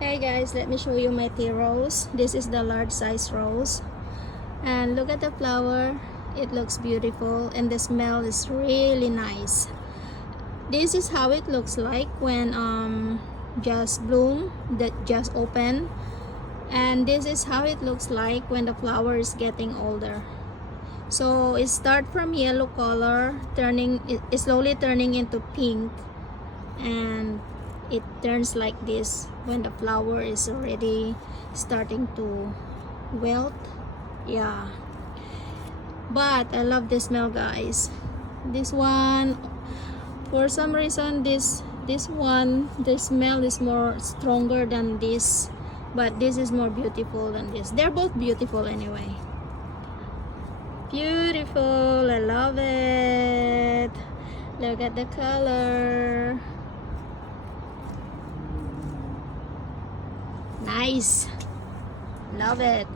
Hey guys, let me show you my tea rose. This is the large size rose. And look at the flower. It looks beautiful and the smell is really nice. This is how it looks like when just bloom, that just open. And this is how it looks like when the flower is getting older. So it starts from yellow color, slowly turning into pink, and it turns like this when the flower is already starting to wilt. Yeah, but I love the smell, guys. This one, for some reason, this one, the smell is more stronger than this, but this is more beautiful than this. They're both beautiful anyway. Beautiful, I love it. Look at the color. Nice, love it.